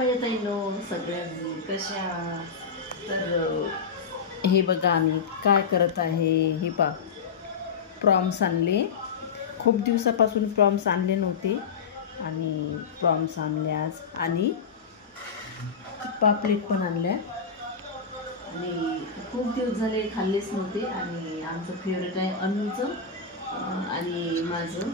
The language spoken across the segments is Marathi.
म्हणजे ताईनो सगळ्यांनी कशा. तर हे बघा आम्ही काय करत आहे. हे पा प्रॉम्स आणले. खूप दिवसापासून प्रॉम्स आणले नव्हते आणि प्रॉम्स आणले आज. आणि पापलेट पण आणल्या आणि खूप दिवस झाले खाल्लेच नव्हते. आणि आमचं फेवरेट आहे अन्नूचं आणि माझं.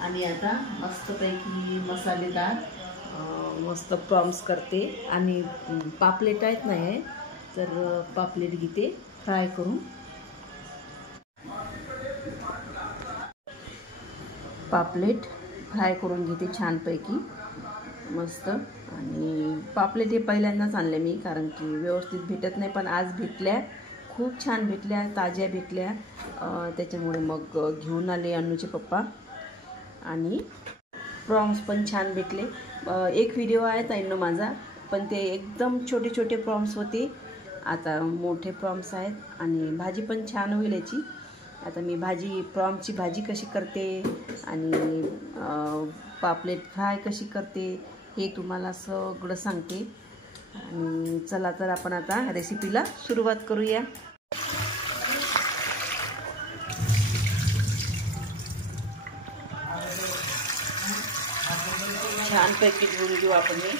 आणि आता मस्तपैकी मसालेदार मस्त प्रॉम्स करते. आणि पापलेट आहेत नाही तर पापलेट घेते फ्राय करून. पापलेट फ्राय करून घेते छानपैकी मस्त. आणि पापलेट हे पहिल्यांदाच आणले मी, कारण की व्यवस्थित भेटत नाही. पण आज भेटल्या, खूप छान भेटल्या, ताज्या भेटल्या. त्याच्यामुळे मग घेऊन आले अन्नूचे पप्पा. आणि प्रॉम्स पण छान भेटले. एक व्हिडिओ आहे ताईंनो माझा, पण ते एकदम छोटे छोटे प्रॉम्स होते. आता मोठे प्रॉम्स आहेत आणि भाजी पण छान होईल याची. आता मी प्रॉम्सची भाजी कशी करते आणि पापलेट फ्राय कशी करते हे तुम्हाला सगळं सांगते. आणि चला तर आपण आता रेसिपीला सुरुवात करूया. छानपैकी धुवून घेऊ आपण हे.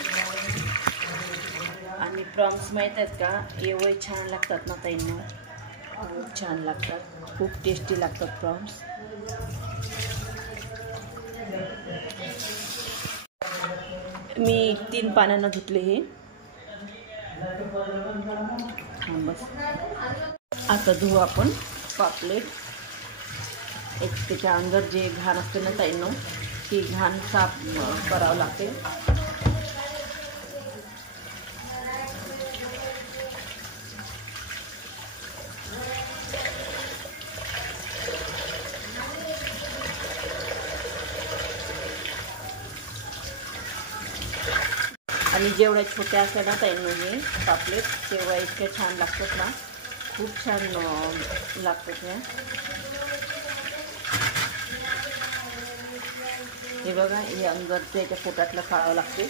आणि प्रॉम्स माहीत आहेत का, एवढे छान लागतात ना ताईंनो, खूप छान लागतात, खूप टेस्टी लागतात प्रॉम्स. मी 3 पाण्यानं धुतले हे. बस आता धुवू आपण पापलेट. एक त्याच्या अंदर जे घाण असते ना ताईंनो, ती घाण साफ करावं लागते. आणि जेवढ्या छोट्या असल्या ना ताईंनो हे पापलेट, तेवढ्या इतक्या छान लागतात ना, खूप छान लागतात ह्या. हे बघा, हे अंदरचं याच्या पोटातलं काढावं लागते.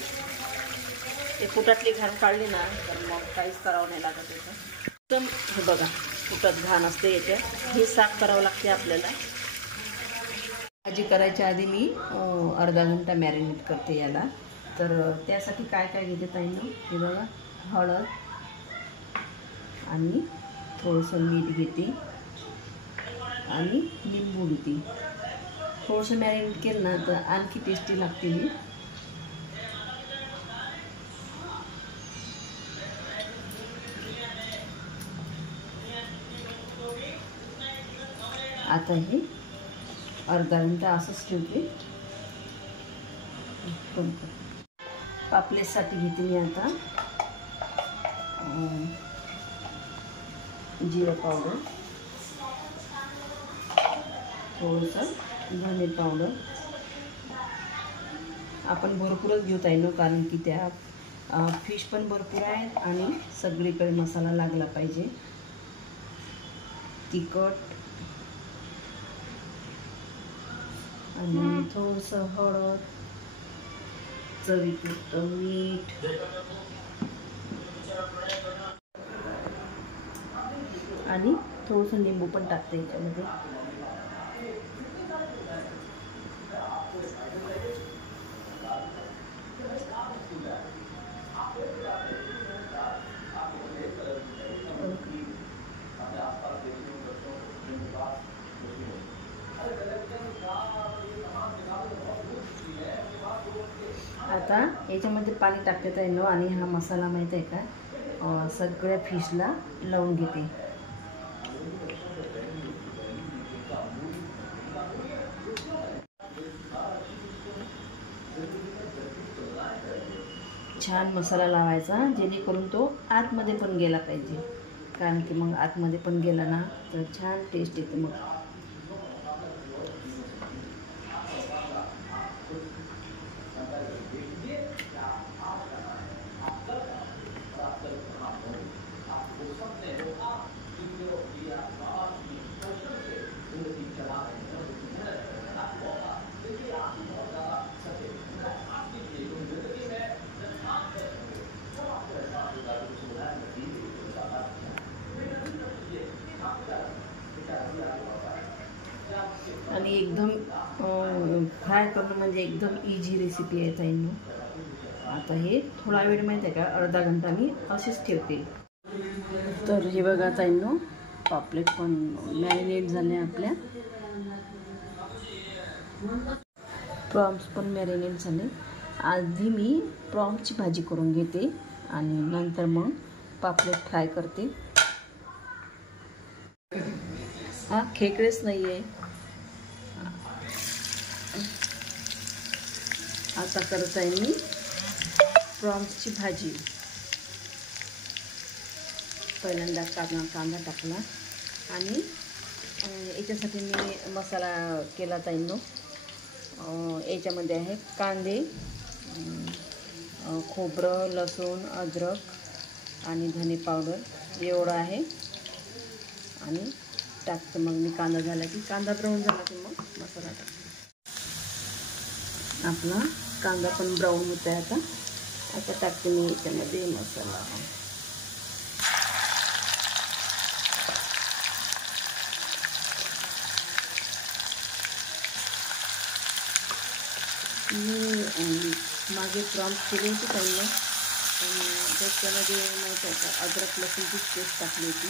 ते पोटातली घाण काढली ना तर मग काहीच करावं नाही लागत याचं. एकदम हे बघा, पोटात घाण असते याच्या, हे साफ करावं लागते आपल्याला. भाजी करायच्या आधी मी अर्धा घंटा मॅरिनेट करते याला. तर त्यासाठी काय काय घेते ताईंनो, हे बघा, हळद आणि थोडंसं मीठ घेते आणि लिंबू घेते. थोडंसं मॅरिनेट केलं ना तर आणखी टेस्टी लागते ही. आता हे अर्धा घंटा असंच ठेवते. पापलेटसाठी घेते मी आता जिरा पावडर, थोडंसं धने पावडर. आपण भरपूरच घेऊ ताईंनो, कारण की त्या फिश पण भरपूर आहेत आणि सगळीकडे मसाला लागला पाहिजे. तिखट आणि थोडंसं हळद, चवीपुरतं मीठ आणि थोडंसं लिंबू पण टाकते याच्यामध्ये. आता याच्यामध्ये पाणी टाकते ताईंनो. आणि हा मसाला माहीत आहे का, सगळ्या फिशला लावून घेते. छान मसाला लावायचा, जेणेकरून तो आतमध्ये पण गेला पाहिजे. कारण की मग आतमध्ये पण गेला ना तर छान टेस्ट येते. मग एकदम फ्राय करणं म्हणजे एकदम इझी रेसिपी आहे ताईंनो. आता हे थोडा वेळ माहिती आहे का, अर्धा घंटा मी असेच ठेवते. तर हे बघा ताईंनो, पापलेट पण मॅरिनेट झाले आपल्या. प्रॉन्स पण मॅरिनेट झाले. आधी मी प्रॉन्सची भाजी करून घेते आणि नंतर मग पापलेट फ्राय करते. हा खेकडेच नाही आहे. आता करत आहे मी प्रॉन्सची भाजी. पहिल्यांदा कांदा टाकला आणि याच्यासाठी मी मसाला केला ताईंनो. याच्यामध्ये आहे कांदे, खोबरं, लसूण, अद्रक आणि धने पावडर एवढं आहे. आणि टाकते मग मी कांदा झाला की, कांदा ब्राऊन झाला की मग मसाला टाकते. आपला कांदा पण ब्राऊन होत आहे. आता टाकते मी याच्यामध्ये मसाला. मी मागे प्रॉन्स केले होते त्यांना, त्याच्यामध्ये माहीत आहे का अद्रक लसूणची पेस्ट टाकली होती.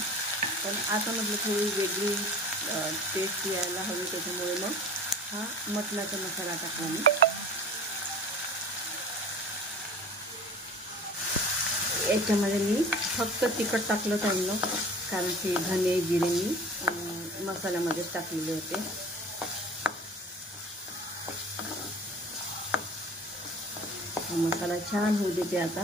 पण आता म्हटलं थोडी वेगळी टेस्ट यायला हवी, त्याच्यामुळे मग हा मटणाचा मसाला टाकला मी. याच्यामध्ये मी फक्त तिखट टाकलं त्यांना, कारण की धने जिरे मी मसाल्यामध्येच टाकलेले होते. मसाला छान होऊ देते आता.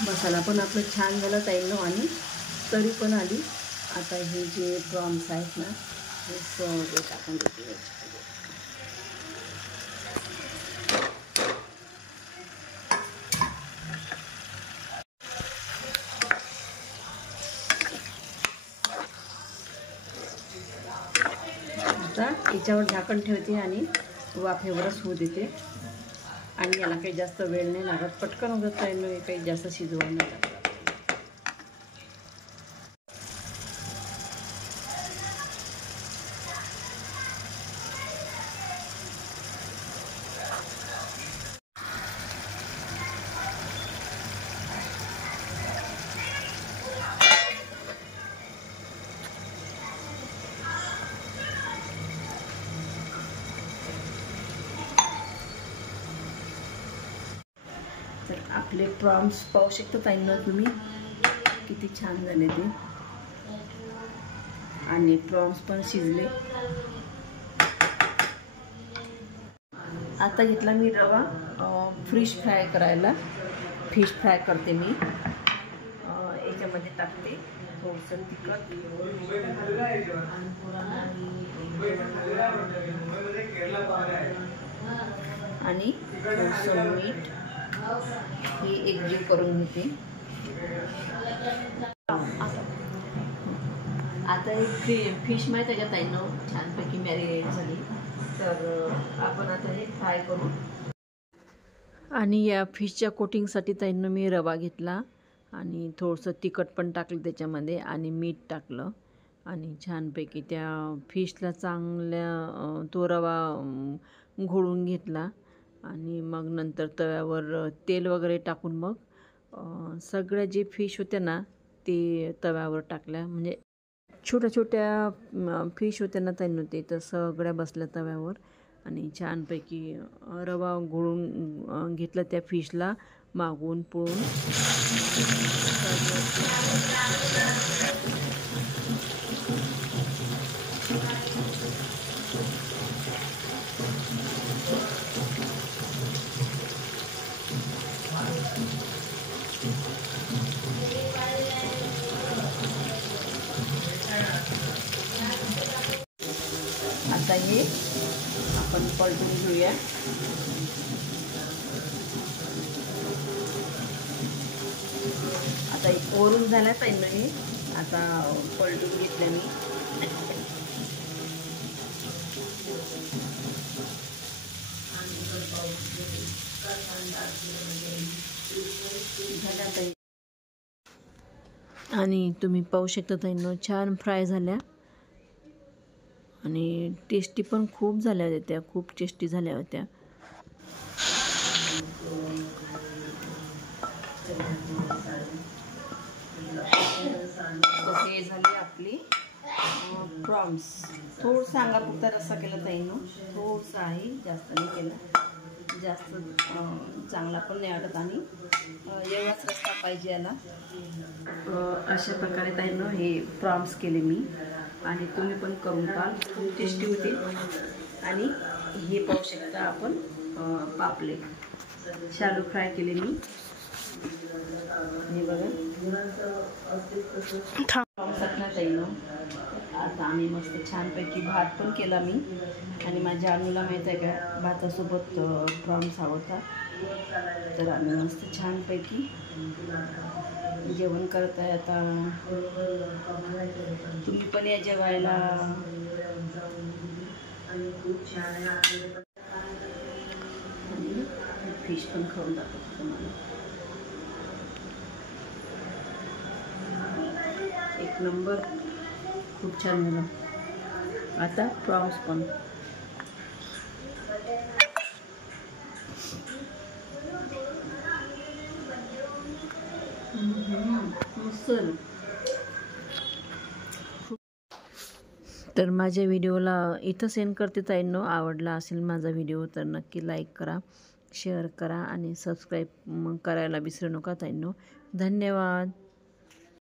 मसाला पण आपलं छान झालं ताईंनो आणि तरी पण आली. आता हे जे प्रॉन्स आहेत ना, हे सगळे टाकून देते. आता याच्यावर झाकण ठेवते आणि वाफेवरच होऊ देते. आणि याला काही जास्त वेळ नाही लागत, पटकन होत आहे. हे काही जास्त शिजवायला नाही लागत. तर आपले प्रॉन्स पाहू शकता ताईंनो तुम्ही, किती छान झाले ते. आणि प्रॉन्स पण शिजले. आता घेतला मी रवा फिश फ्राय करायला. फिश फ्राय करते मी. याच्यामध्ये टाकते थोडंसं तिखट आणि थोडंसं मीठ. हे एकजीव करून घेते. आता एक फिश माहीत आहे का ताईंनो, छानपैकी मॅरिनेट झाली. तर आपण आता हे फ्राय करू. आणि या फिशच्या कोटिंगसाठी ताईंनो मी रवा घेतला आणि थोडंसं तिखट पण टाकलं त्याच्यामध्ये आणि मीठ टाकलं आणि छानपैकी त्या फिशला चांगल्या तो रवा घोळून घेतला. आणि मग नंतर तव्यावर तेल वगैरे टाकून मग सगळ्या जे फिश होत्या ना ते तव्यावर टाकल्या. म्हणजे छोट्या छोट्या फिश होत्या ना ताईंनो, ते तर सगळ्या बसल्या तव्यावर. आणि छानपैकी रवा घोळून घेतला त्या फिशला मागून पुळून. आता हे आपण पलटून घेऊया. आता वरून झाला ताईंनो हे. आता पलटून घेतलं मी. झाल्या ताई. आणि तुम्ही पाहू शकता ताईंनो, छान फ्राय झाल्या आणि टेस्टी पण खूप झाल्या होत्या त्या, खूप टेस्टी झाल्या होत्या. हे झाली आपली प्रॉन्स. थोडंसं अंगापुरता रस्सा केला ताईंनो, थोडंसं आहे, जास्त नाही केला. जास्त चांगला पण नाही वाटत आणि एवढाच रस्सा पाहिजे याला. अशा प्रकारे ताईंनो हे प्रॉन्स केले मी आणि तुम्ही पण करून पहा, खूप टेस्टी होते. आणि हे पाहू शकता आपण पापलेट शालो फ्राय केले मी. हे बघा ताईंनो. आता आम्ही मस्त छानपैकी भात पण केला मी आणि माझ्या अनुला माहीत आहे का, भातासोबत प्रॉन्स आवडतात. तर आम्ही मस्त छानपैकी जेवण करत आहे आता. तुम्ही पण या जेवायला. फिश पण खाऊन दाखवतो तुम्हाला. एक नंबर, खूप छान झालं. आता प्रॉन्स पण तर माझ्या व्हिडिओला इथं सेंड करते ताईंनो. आवडला असेल माझा व्हिडिओ तर नक्की लाईक करा, शेअर करा आणि सबस्क्राईब करायला विसरू नका ताईंनो. धन्यवाद.